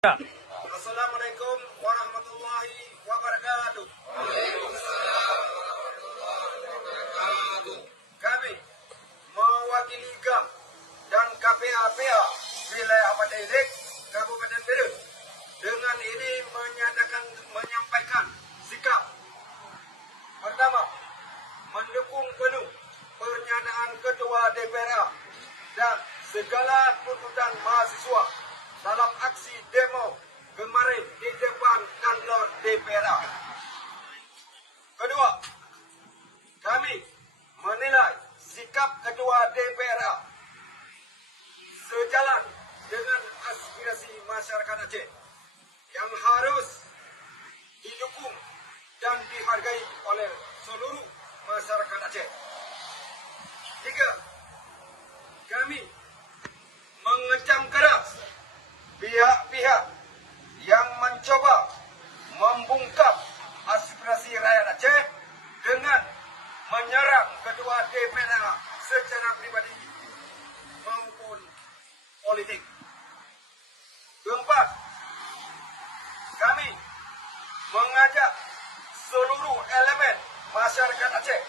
Ya. Assalamualaikum warahmatullahi wabarakatuh. Kami mewakili GAM dan KPA-PA wilayah Madailik, Kabupaten Bedut dengan ini menyampaikan sikap. Pertama, mendukung penuh pernyataan Ketua DPR dan segala tuntutan mahasiswa dalam aksi demo kemarin di depan kantor DPR. Kedua, kami menilai sikap Ketua DPR sejalan dengan aspirasi masyarakat Aceh yang harus didukung dan dihargai oleh seluruh masyarakat Aceh. Tiga, kami mengecam keras pihak-pihak yang mencoba membungkam aspirasi rakyat Aceh dengan menyerang Ketua DPR secara pribadi maupun politik. Keempat, kami mengajak seluruh elemen masyarakat Aceh